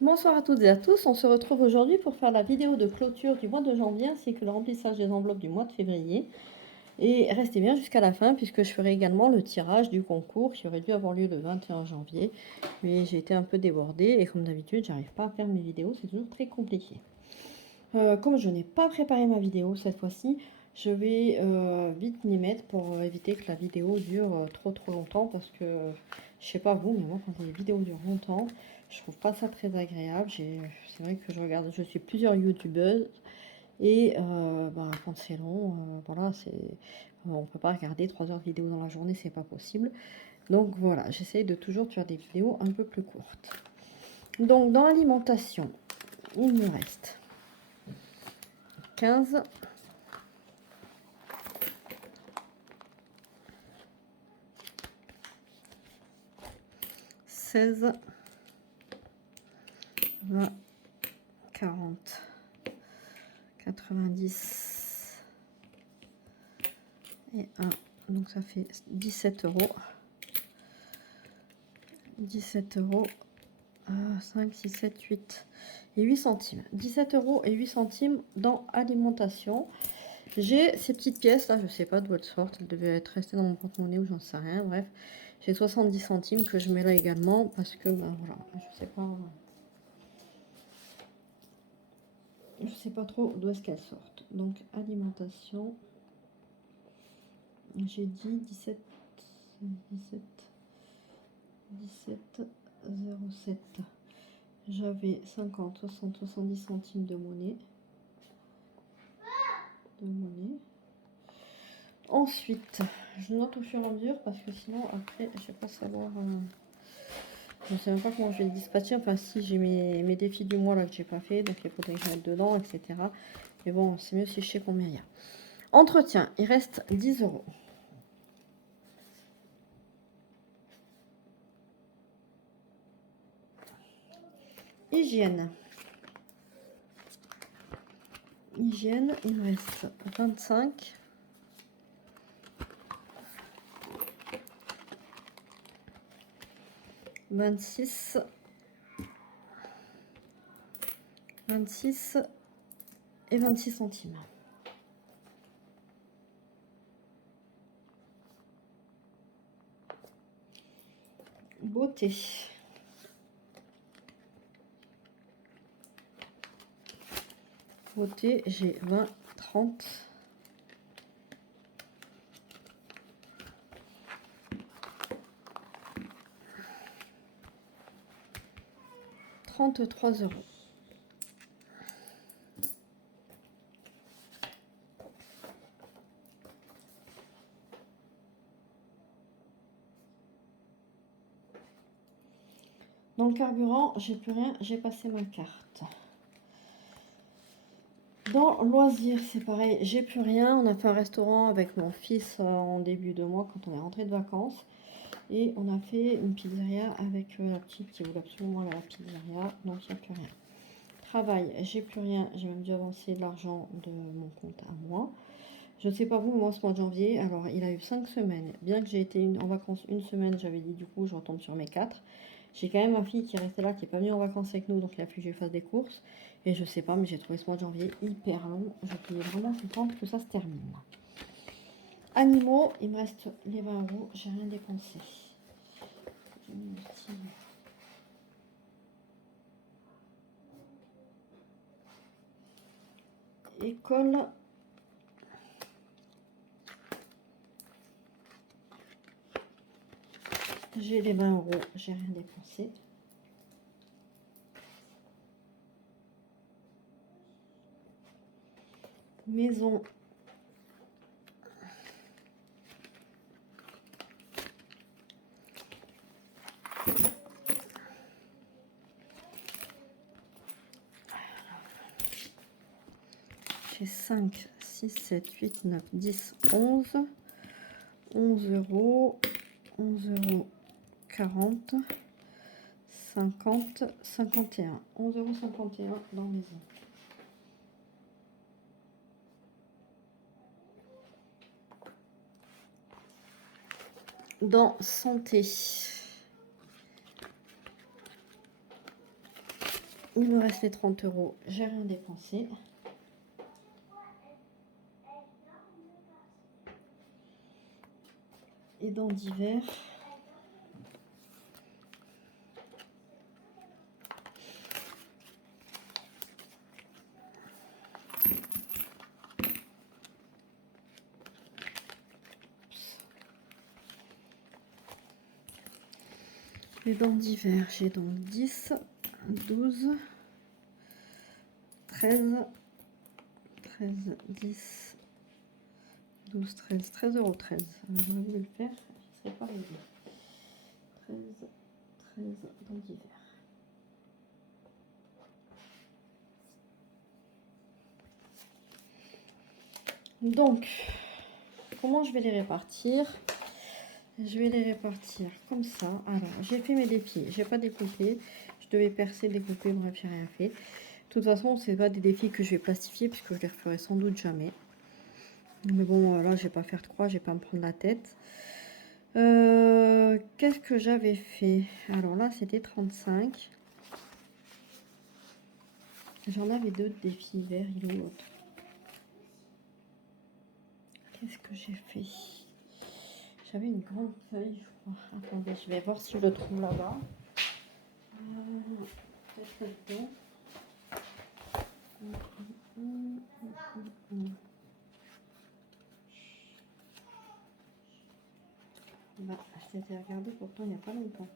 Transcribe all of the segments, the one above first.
Bonsoir à toutes et à tous, on se retrouve aujourd'hui pour faire la vidéo de clôture du mois de janvier ainsi que le remplissage des enveloppes du mois de février. Et restez bien jusqu'à la fin puisque je ferai également le tirage du concours qui aurait dû avoir lieu le 21 janvier. Mais j'ai été un peu débordée et comme d'habitude j'arrive pas à faire mes vidéos, c'est toujours très compliqué. Comme je n'ai pas préparé ma vidéo cette fois-ci, je vais vite m'y mettre pour éviter que la vidéo dure trop longtemps parce que je sais pas vous, mais moi quand les vidéos durent longtemps, je trouve pas ça très agréable. C'est vrai que je suis plusieurs youtubeuses et quand c'est long, voilà, on peut pas regarder 3 heures de vidéo dans la journée, c'est pas possible. Donc voilà, j'essaye de toujours faire des vidéos un peu plus courtes. Donc dans l'alimentation, il me reste 15, 16, 20, 40, 90 et 1. Donc ça fait 17 euros. 17 euros. 5, 6, 7, 8 et 8 centimes. 17 euros et 8 centimes dans alimentation. J'ai ces petites pièces là, je sais pas d'où elles sortent. Elles devaient être restées dans mon porte-monnaie ou j'en sais rien. Bref, j'ai 70 centimes que je mets là également parce que ben voilà, je sais pas trop d'où est-ce qu'elles sortent. Donc alimentation, j'ai dit 17 17 17 07. J'avais 50, 60, 70 centimes de monnaie. Ensuite, je note au fur et à mesure parce que sinon après je vais pas savoir. Je ne sais même pas comment je vais le dispatcher. Enfin si j'ai mes défis du mois là que j'ai pas fait, donc il faudrait que je mette dedans, etc. Mais bon, c'est mieux si je sais combien il y a. Entretien, il reste 10 euros. Hygiène. Hygiène, il me reste 25. 26. 26 et 26 centimes. Beauté. Beauté, j'ai 20, 30. 33 euros. Dans le carburant, j'ai plus rien, j'ai passé ma carte. Dans loisirs, c'est pareil, j'ai plus rien. On a fait un restaurant avec mon fils en début de mois quand on est rentré de vacances. Et on a fait une pizzeria avec la petite qui voulait absolument aller à la pizzeria. Donc il n'y a plus rien. Travail, j'ai plus rien. J'ai même dû avancer de l'argent de mon compte à moi. Je ne sais pas vous, mais moi ce mois de janvier, alors il a eu 5 semaines. Bien que j'ai été en vacances une semaine, j'avais dit du coup je retombe sur mes 4. J'ai quand même ma fille qui est restée là, qui n'est pas venue en vacances avec nous, donc il a fallu que je fasse des courses. Et je sais pas, mais j'ai trouvé ce mois de janvier hyper long. Je suis vraiment contente que ça se termine. Animaux, il me reste les 20 euros, j'ai rien dépensé. École. J'ai les 20 euros, j'ai rien dépensé. Maison. J'ai 5, 6, 7, 8, 9, 10, 11. 11 euros. 11 euros 40. 50, 51. 11,51 euros 51 dans maison. Dans santé. Il me reste les 30 euros, j'ai rien dépensé. Et dans divers, j'ai donc 10, 12, 13, 13, 10, 12, 13, 13 euros 13. J'aurais voulu le faire, je ne serais pas arrivée. 13, 13 dans divers. Donc, comment je vais les répartir? Je vais les répartir comme ça. Alors, j'ai fait mes défis. J'ai pas découpé. Je devais percer, découper, bref, j'ai rien fait. De toute façon, c'est pas des défis que je vais plastifier puisque je les referai sans doute jamais. Mais bon, là, je vais pas faire de croix, je vais pas me prendre la tête. Qu'est-ce que j'avais fait? Alors là, c'était 35. J'en avais deux de défis verts, il est l'autre. Qu'est-ce que j'ai fait? J'avais une grande feuille, je crois. Attendez, je vais voir si je le trouve là-bas. Peut-être là-dedans. Bah, je t'ai regardé pourtant il n'y a pas longtemps.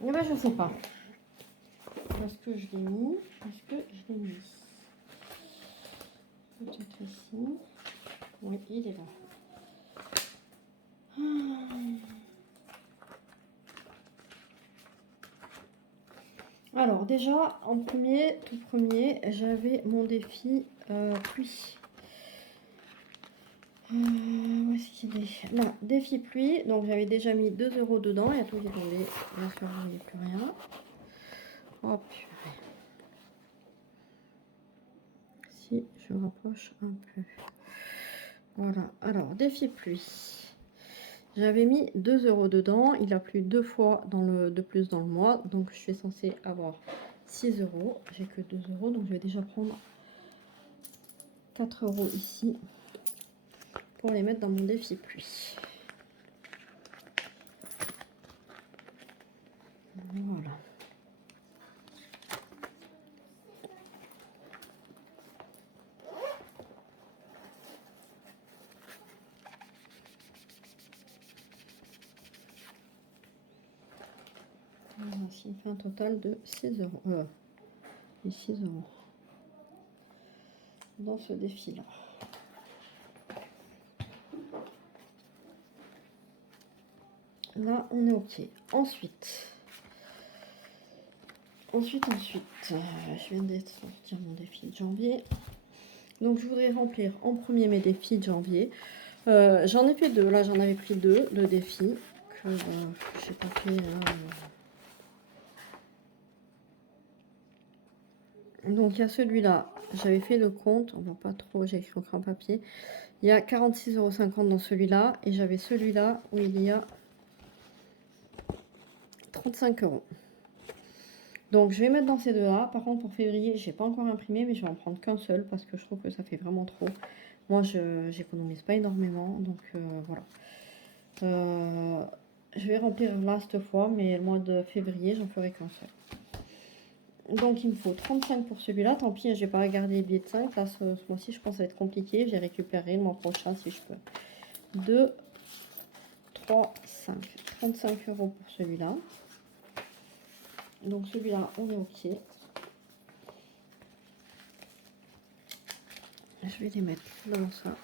Eh ben, je sais pas. Est-ce que je l'ai mis? Est-ce que je l'ai mis? Peut-être ici. Oui, il est là. Alors déjà, en premier, tout premier, j'avais mon défi pluie. Où est-ce qu'il est? Là, défi pluie. Donc j'avais déjà mis 2 euros dedans. Il y a tout qui est tombé. Bien sûr, je n'y plus rien. Oh purée. Si je rapproche un peu. Voilà. Alors, défi pluie. J'avais mis 2 euros dedans. Il a plu 2 fois de plus dans le mois. Donc je suis censée avoir 6 euros. J'ai que 2 euros. Donc je vais déjà prendre 4 euros ici pour les mettre dans mon défi pluie. Voilà. Voilà, ce qui me fait un total de 6 euros. Et 6 euros dans ce défi-là. Là, on est OK. Ensuite, je viens de sortir mon défi de janvier. Donc, je voudrais remplir en premier mes défis de janvier. J'en ai fait deux. Là, j'en avais pris deux de défis que j'ai pas fait là. Donc, il y a celui-là. J'avais fait le compte. On voit pas trop. J'ai écrit au crayon papier. Il y a 46,50 € dans celui-là. Et j'avais celui-là où il y a 35 €. Donc je vais mettre dans ces deux-là. Par contre pour février, j'ai pas encore imprimé, mais je vais en prendre qu'un seul parce que je trouve que ça fait vraiment trop. Moi je j'économise pas énormément, donc voilà. Je vais remplir là cette fois, mais le mois de février, j'en ferai qu'un seul. Donc il me faut 35 pour celui-là. Tant pis, j'ai pas regardé les billets de 5. Là ce mois-ci, je pense que ça va être compliqué. J'ai récupéré le mois prochain si je peux. 2, 3, 5. 35 € pour celui-là. Donc celui-là, on est OK. Je vais les mettre dans ça.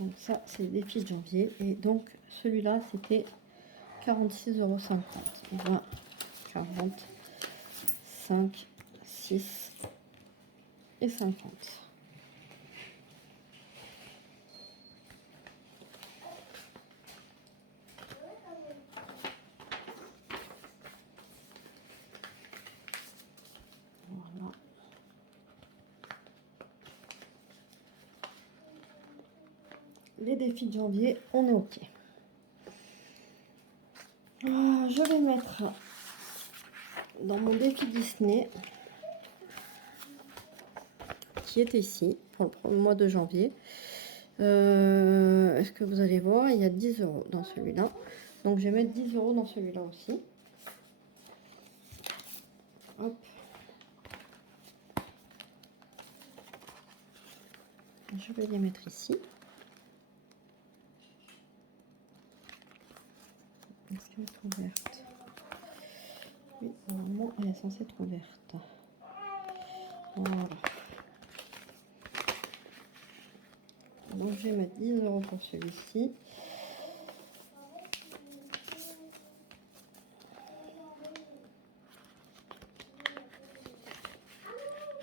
Donc ça, c'est le défi de janvier. Et donc, celui-là, c'était 46,50 €. 20, 40, 5, 6 et 50. Voilà. Les défis de janvier, on est OK. Je vais mettre dans mon défi Disney, qui est ici, pour le mois de janvier. Est-ce que vous allez voir, il y a 10 € dans celui-là. Donc, je vais mettre 10 € dans celui-là aussi. Hop. Je vais les mettre ici. Est-ce qu'elle est ouverte? Oui, normalement, elle est censée être ouverte. Voilà. Donc, je vais mettre 10 € pour celui-ci.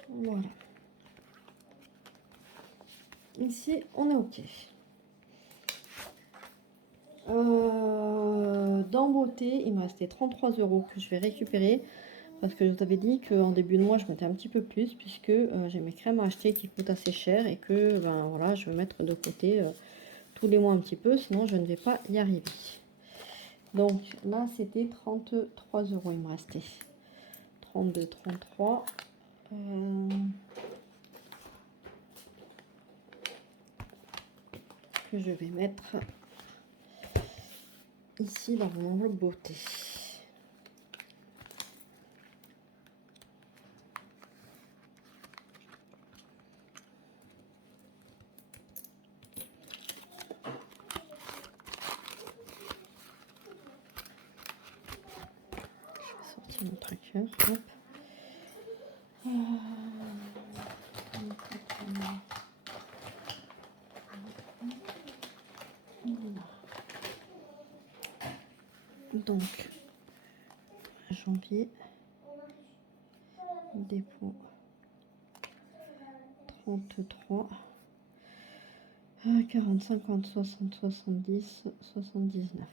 Voilà. Ici, on est OK. Dans beauté, il me restait 33 € que je vais récupérer parce que je vous avais dit qu'en début de mois, je mettais un petit peu plus puisque j'ai mes crèmes à acheter qui coûtent assez cher et que ben, voilà, je vais mettre de côté tous les mois un petit peu, sinon je ne vais pas y arriver. Donc là, c'était 33 €, il me restait 32, 33. Que je vais mettre ici dans mon enveloppe beauté. Je vais sortir mon tracker. Hop. Donc, janvier, dépôt 33, 40, 50, 60, 70, 79.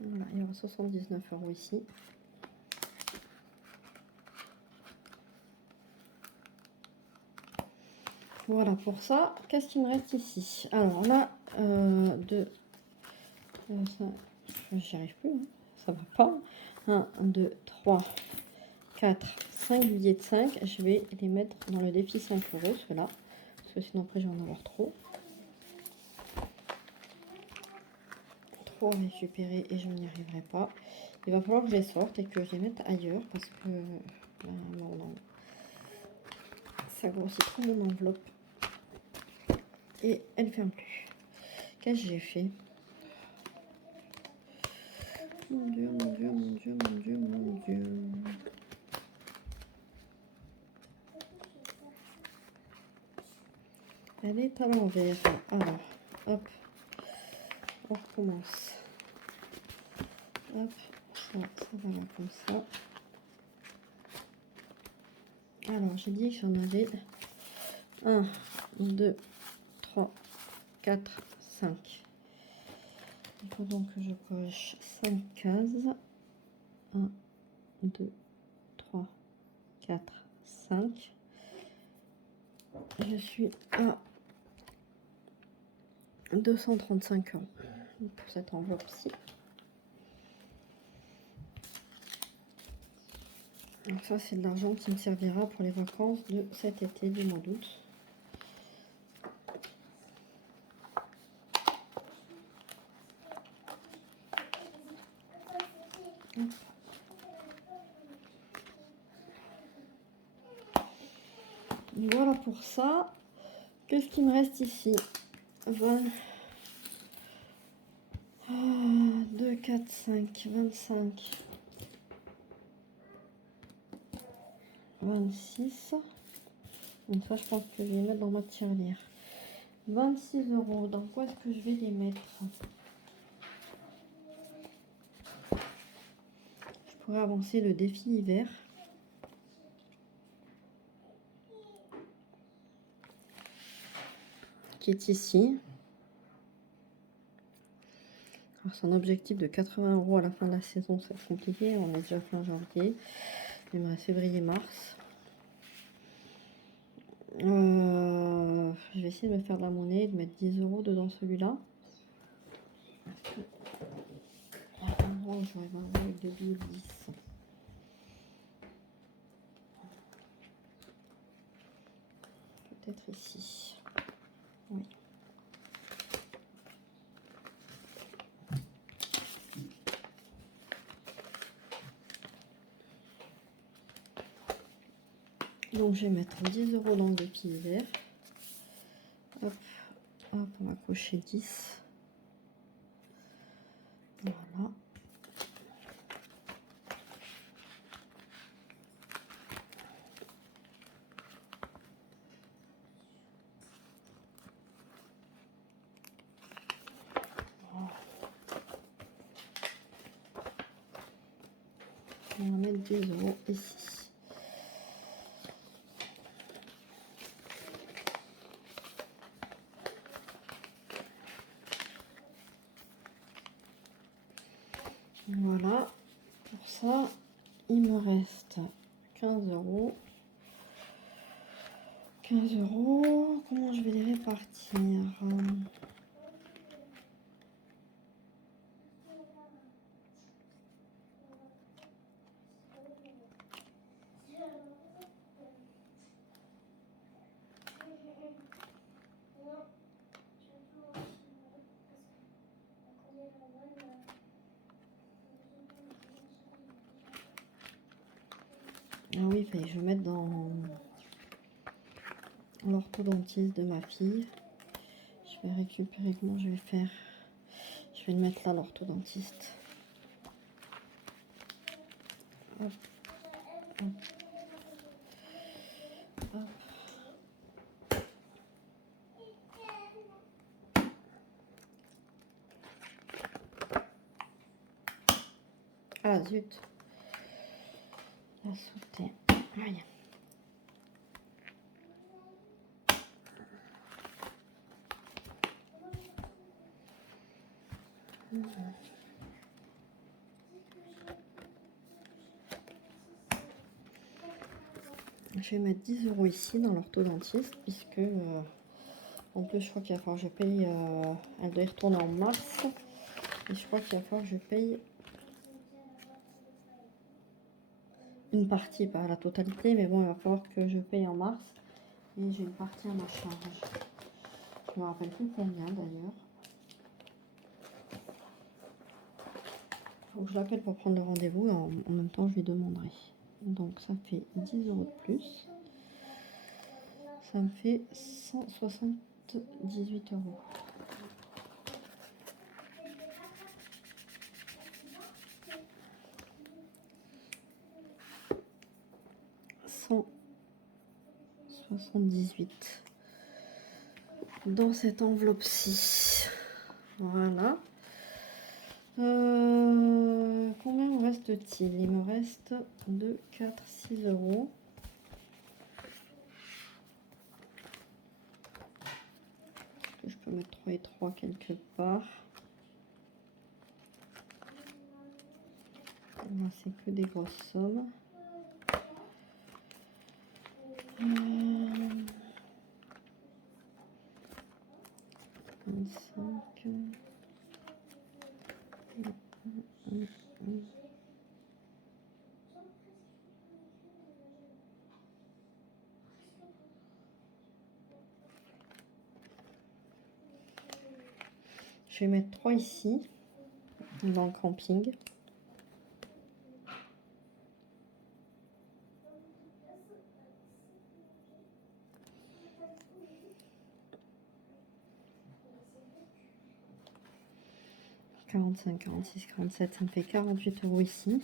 Voilà, il y aura 79 € ici. Voilà pour ça. Qu'est-ce qu'il me reste ici? Alors là, j'y arrive plus, hein. Ça va pas. 1, 2, 3, 4, 5 billets de 5. Je vais les mettre dans le défi 5 €, ceux-là. Parce que sinon après je vais en avoir trop. Trop à récupérer et je n'y arriverai pas. Il va falloir que je les sorte et que je les mette ailleurs parce que là, non, ça grossit trop mon enveloppe. Et elle ne ferme plus. Qu'est-ce que j'ai fait? Mon Dieu, mon Dieu, mon Dieu, mon Dieu, mon Dieu. Elle est à l'envers. Alors, hop. On recommence. Hop. Ça va là comme ça. Alors, j'ai dit que j'en avais 1, 2, 3, 4, 5. Il faut donc que je coche 5 cases. 1, 2, 3, 4, 5. Je suis à 235 € pour cette enveloppe-ci. Donc ça, c'est de l'argent qui me servira pour les vacances de cet été, du mois d'août. Voilà pour ça. Qu'est-ce qui me reste ici? 20, 2, 4, 5, 25. 26. Donc ça, je pense que je vais les mettre dans ma tirelire. 26 €. Dans quoi est-ce que je vais les mettre? Je pourrais avancer le défi hiver. Qui est ici. Alors, son objectif de 80 € à la fin de la saison, c'est compliqué. On est déjà fin janvier. Il me reste février-mars. Je vais essayer de me faire de la monnaie, de mettre 10 € dedans celui-là. Il y a un endroit où j'aurais 20 € avec des billets de 10. Peut-être ici. Oui. Donc je vais mettre 10 € dans le défi hiver. Hop, hop, on va cocher 10. Voilà. On va mettre 10 € ici. Voilà, pour ça, il me reste 15 €. 15 €, comment je vais les répartir? Ah oui, il fallait que je mette dans l'orthodontiste de ma fille. Je vais récupérer, comment je vais faire? Je vais le mettre là, l'orthodontiste. Hop, hop, hop. Ah zut, la sauté. Aïe. Je vais mettre 10 € ici dans l'orthodontiste, puisque en plus je crois qu'il va falloir que je paye, elle doit y retourner en mars, et je crois qu'il va falloir que je paye une partie, pas la totalité, mais bon, il va falloir que je paye en mars, et j'ai une partie à ma charge. Je me rappelle plus combien d'ailleurs. Faut que je l'appelle pour prendre le rendez-vous, en même temps je lui demanderai. Donc ça fait 10 € de plus. Ça me fait 178 €. Cent 78 dans cette enveloppe-ci. Voilà. Combien me reste-t-il? Il me reste 2, 4, 6 €. Je peux mettre 3 et 3 quelque part. Là, c'est que des grosses sommes. 25. Je vais mettre 3 ici, dans le camping. « 45, 46, 47, ça me fait 48 € ici.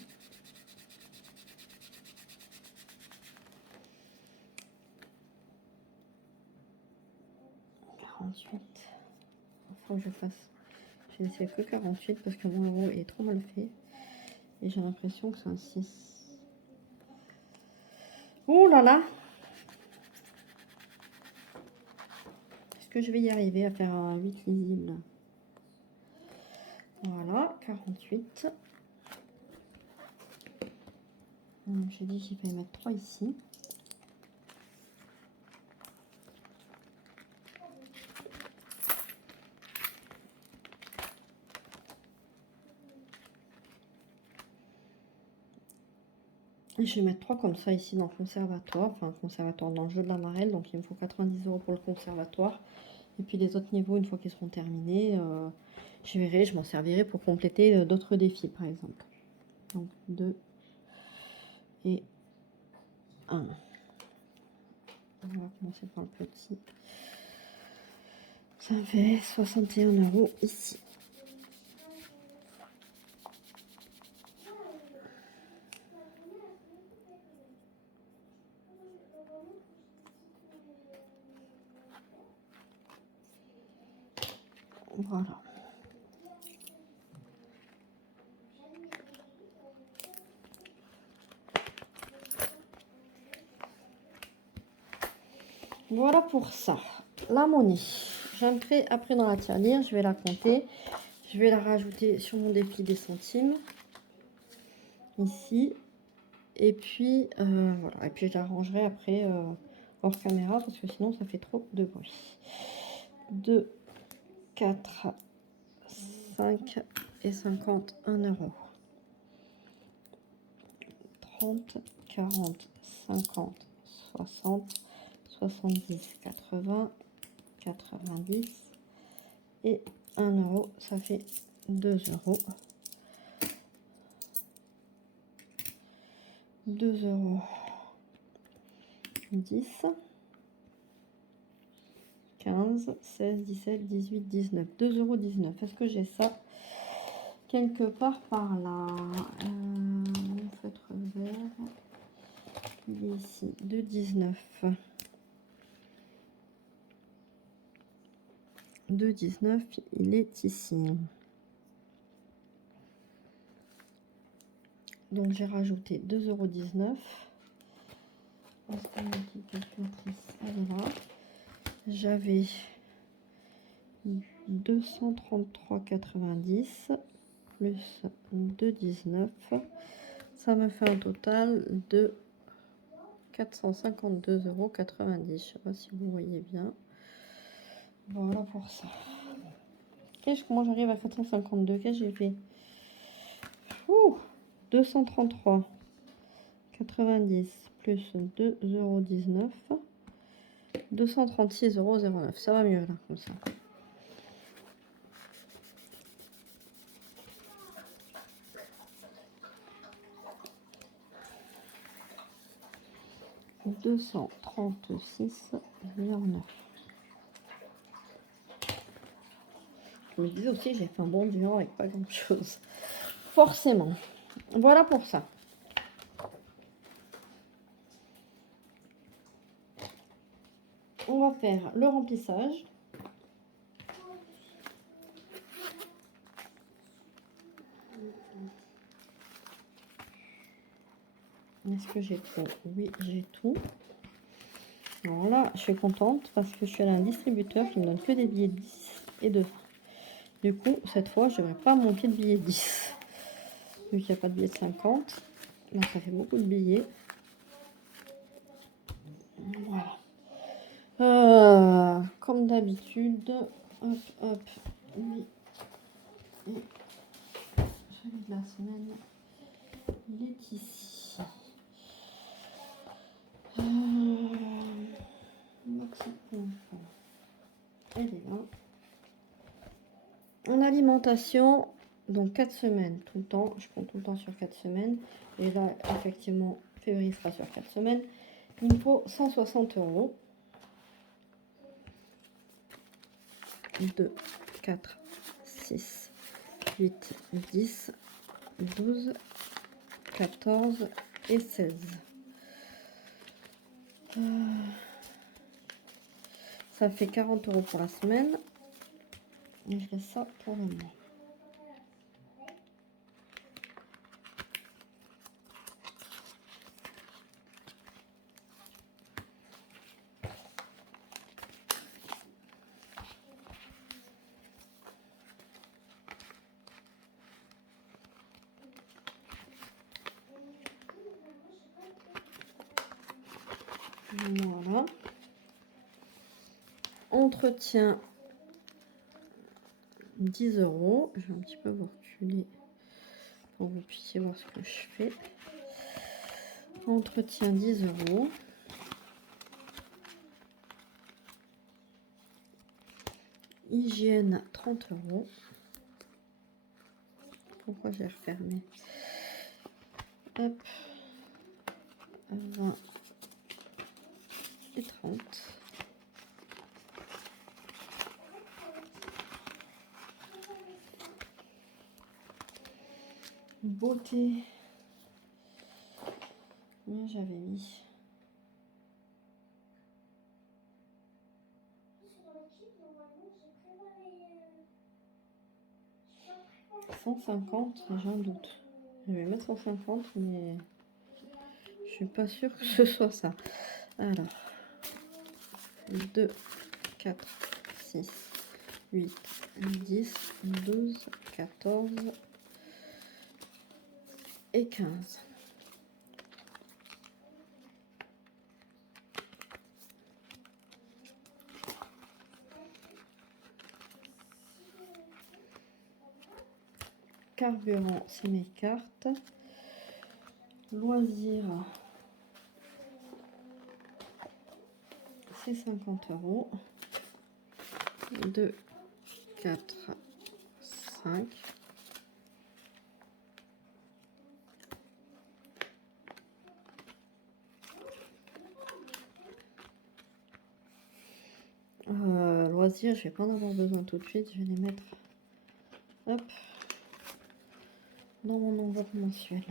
48. Il faut que je fasse. J'ai laissé que 48 parce que mon euro est trop mal fait. Et j'ai l'impression que c'est un 6. Oh là là! Est-ce que je vais y arriver à faire un 8 lisible? Voilà, 48. J'ai dit qu'il fallait mettre 3 ici. Et je vais mettre 3 comme ça ici dans le conservatoire, enfin conservatoire dans le jeu de la marelle, donc il me faut 90 € pour le conservatoire. Et puis les autres niveaux, une fois qu'ils seront terminés, je verrai, je m'en servirai pour compléter d'autres défis par exemple. Donc 2 et 1. On va commencer par le petit. Ça fait 61 € ici. Voilà. Voilà pour ça. La monnaie. J'entrerai après dans la tirelire, je vais la compter. Je vais la rajouter sur mon défi des centimes. Ici. Et puis, voilà. Et puis, je la rangerai après hors caméra parce que sinon, ça fait trop de bruit. 2, 4, 5 et 50, 1 €. 30, 40, 50, 60, 70, 80, 90 et 1 €, ça fait 2 €. 2 €, 10, 15, 16, 17, 18, 19. 2,19 €. Est-ce que j'ai ça quelque part par là? Mon feutre vert, il est ici. 2,19. 2,19, il est ici. Donc j'ai rajouté 2,19 €. Est-ce que ma petite calculatrice, elle est là? J'avais 233,90 plus 2,19. Ça me fait un total de 452,90 €. Je ne sais pas si vous voyez bien. Voilà pour ça. Comment j'arrive à 452? Qu'est-ce que j'ai fait? 233,90 plus 2,19 €. 236,09 €. Ça va mieux là, comme ça. « 236,09 €. Je me disais aussi, j'ai fait un bon bilan avec pas grand chose. Forcément. Voilà pour ça. On va faire le remplissage. Est-ce que j'ai tout? Oui, j'ai tout. Alors là, je suis contente parce que je suis allée à un distributeur qui me donne que des billets de 10 et de 20. Du coup, cette fois, je ne devrais pas manquer de billets de 10. Vu qu'il n'y a pas de billets de 50. Là, ça fait beaucoup de billets. Voilà. Comme d'habitude, hop, hop, oui. Et celui de la semaine, il est ici. Elle est là. En alimentation, donc 4 semaines tout le temps. Je prends tout le temps sur 4 semaines. Et là, effectivement, février sera sur 4 semaines. Il me faut 160 €. 2, 4, 6, 8, 10, 12, 14 et 16. Ça fait 40 € pour la semaine. Et je laisse ça pour le mois. Voilà. Entretien 10 €. Je vais un petit peu vous reculer pour que vous puissiez voir ce que je fais. Entretien 10 €. Hygiène 30 €. Pourquoi j'ai refermé? Hop. 20 et 30. Beauté. Combien j'avais mis? 150, j'ai un doute. Je vais mettre 150, mais je suis pas sûre que ce soit ça. Alors, 2, 4, 6, 8, 10, 12, 14 et 15. Carburant, c'est mes cartes. Loisirs, c'est 50 €. 2, 4, 5. Loisirs, je vais pas en avoir besoin tout de suite. Je vais les mettre, hop, dans mon enveloppe mensuelle.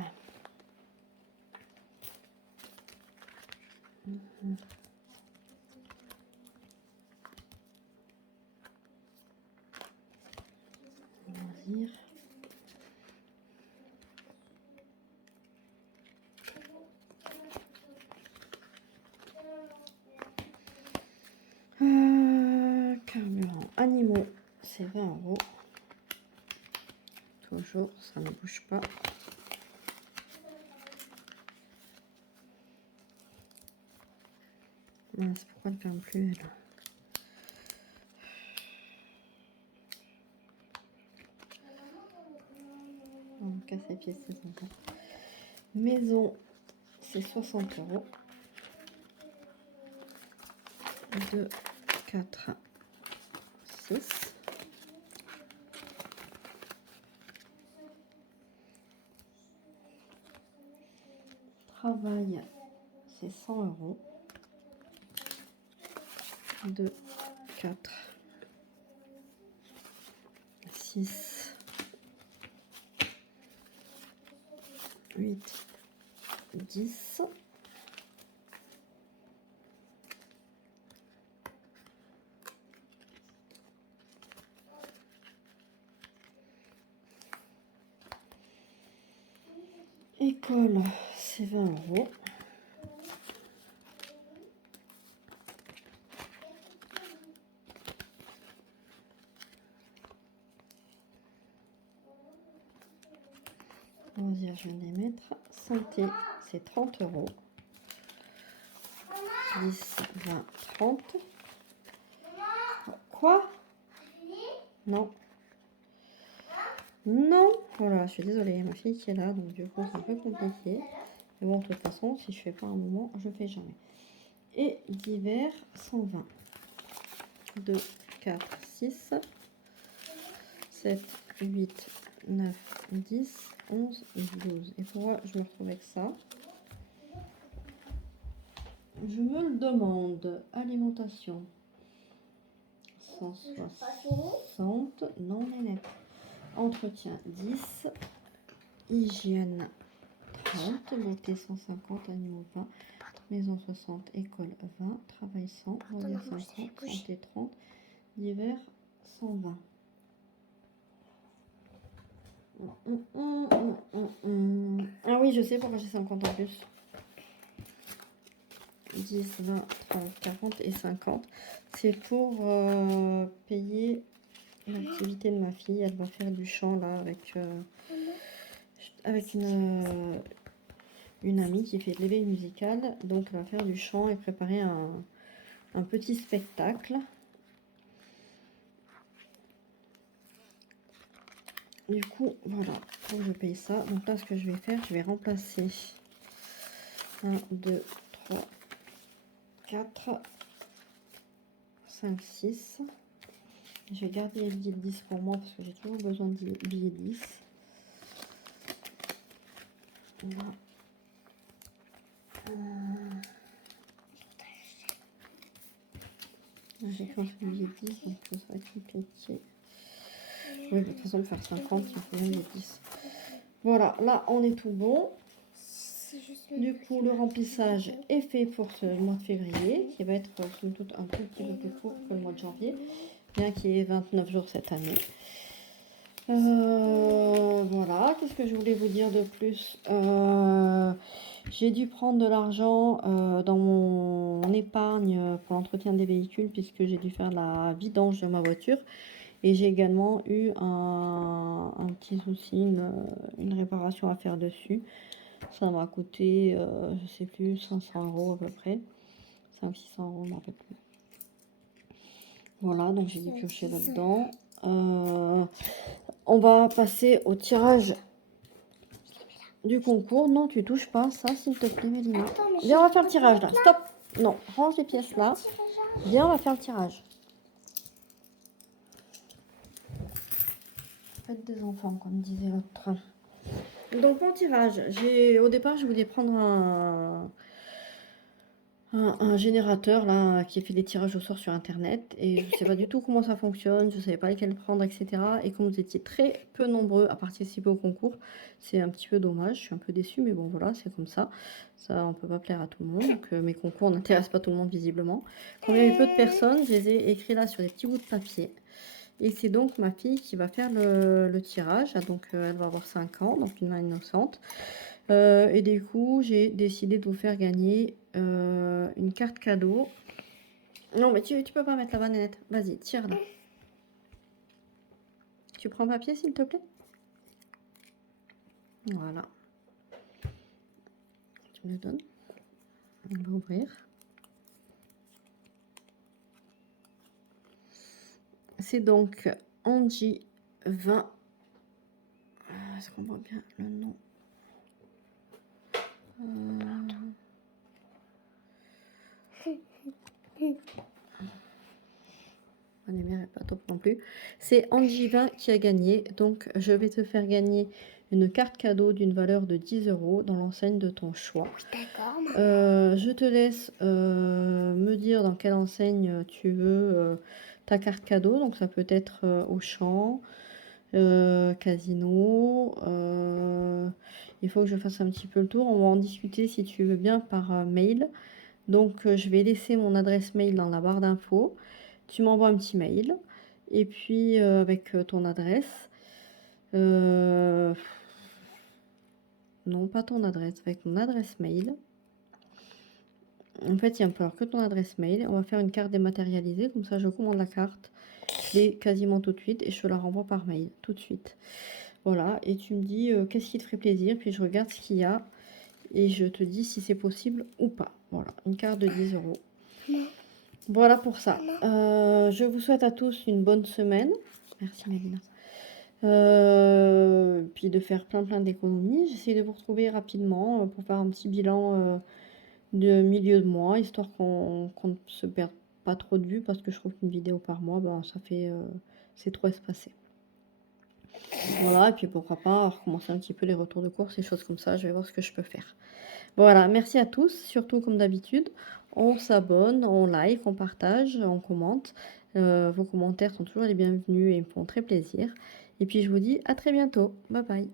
Loisirs. Carburant, animaux, c'est 20 €. Toujours, ça ne bouge pas. Mince, pourquoi elle ne ferme plus, elle? On me casse les pieds, c'est sympa. Maison, c'est 60 €. 2, 4, 6. Travail, c'est 100 €. 2, 4, 6, 8, 10. École, c'est 20 €. Loisirs, je vais les mettre. Santé, c'est 30 €. 10, 20, 30. Quoi? Non. Non. Voilà, je suis désolée, il y a ma fille qui est là, donc du coup c'est un peu compliqué. Mais bon, de toute façon, si je fais pas un moment, je fais jamais. Et d'hiver, 120. 2, 4, 6, 7, 8, 9, 10, 11 et 12. Et pourquoi je me retrouve avec ça? Je me le demande. Alimentation. 160. Non, Nénette. Entretien 10. Hygiène 30, beauté 150, animaux 20, maison 60, école 20, travail 100, loisirs 50, santé 30, divers 120. Ah oui, je sais pourquoi j'ai 50 en plus. 10, 20, 30, 40 et 50. C'est pour payer l'activité de ma fille. Elle va faire du chant là avec une amie qui fait de l'éveil musical. Donc elle va faire du chant et préparer un petit spectacle. Du coup, voilà, faut que je paye ça. Donc là, ce que je vais faire, je vais remplacer 1, 2, 3, 4, 5, 6. Je vais garder les billets de 10 pour moi parce que j'ai toujours besoin de billets 10. Là. J'ai qu'un seul billet 10, donc ça va être compliqué. Oui, de toute façon, pour faire 50, il faut bien les 10. Voilà, là, on est tout bon. Du coup, le remplissage est fait pour ce mois de février, qui va être somme toute un tout petit peu plus court que le mois de janvier, bien qu'il y ait 29 jours cette année. Voilà, qu'est-ce que je voulais vous dire de plus? J'ai dû prendre de l'argent dans mon épargne pour l'entretien des véhicules, puisque j'ai dû faire la vidange de ma voiture. Et j'ai également eu un petit souci, une réparation à faire dessus. Ça m'a coûté, je sais plus, 500 € à peu près. 500-600 €, je m'en rappelle plus. Voilà, donc j'ai dû piocher là-dedans. On va passer au tirage du concours. Non, tu touches pas ça, s'il te plaît, Mélina. Viens, on va faire le tirage là. Stop. Non, range les pièces là. Viens, on va faire le tirage. Faites des enfants, comme disait l'autre. Donc mon tirage, au départ je voulais prendre un générateur là qui fait des tirages au sort sur internet et je ne sais pas du tout comment ça fonctionne, je ne savais pas lesquels prendre, etc. Et comme vous étiez très peu nombreux à participer au concours, c'est un petit peu dommage, je suis un peu déçue, mais bon voilà, c'est comme ça. Ça, on peut pas plaire à tout le monde, donc mes concours n'intéressent pas tout le monde visiblement. Comme il y avait peu de personnes, je les ai écrits là sur des petits bouts de papier. Et c'est donc ma fille qui va faire le tirage. Donc elle va avoir 5 ans, donc une main innocente. Et du coup, j'ai décidé de vous faire gagner une carte cadeau. Non, mais tu peux pas mettre la banette. Vas-y, tire là. Tu prends papier, s'il te plaît? Voilà. Tu me le donnes. On va ouvrir. C'est donc Angie 20. Est-ce qu'on voit bien le nom? La lumière n'est pas top non plus. C'est Angie 20 qui a gagné. Donc, je vais te faire gagner une carte cadeau d'une valeur de 10 € dans l'enseigne de ton choix. D'accord. Je te laisse me dire dans quelle enseigne tu veux ta carte cadeau. Donc, ça peut être Auchan, Casino. Il faut que je fasse un petit peu le tour. On va en discuter si tu veux bien par mail. Donc, je vais laisser mon adresse mail dans la barre d'infos. Tu m'envoies un petit mail et puis avec ton adresse. Non, pas ton adresse, avec ton adresse mail. En fait, il ne va falloir que ton adresse mail. On va faire une carte dématérialisée. Comme ça, je commande la carte. Je l'ai quasiment tout de suite et je te la renvoie par mail tout de suite. Voilà. Et tu me dis qu'est-ce qui te ferait plaisir. Puis je regarde ce qu'il y a et je te dis si c'est possible ou pas. Voilà. Une carte de 10 €. Voilà pour ça. Je vous souhaite à tous une bonne semaine. Merci Mélina. Puis de faire plein d'économies. J'essaie de vous retrouver rapidement pour faire un petit bilan de milieu de mois, histoire qu'on ne se perde pas trop de vues, parce que je trouve qu'une vidéo par mois, ben, ça fait c'est trop espacé. Voilà, et puis pourquoi pas recommencer un petit peu les retours de course, et choses comme ça. Je vais voir ce que je peux faire. Voilà, merci à tous, surtout comme d'habitude. On s'abonne, on like, on partage, on commente. Vos commentaires sont toujours les bienvenus et me font très plaisir. Et puis je vous dis à très bientôt. Bye bye.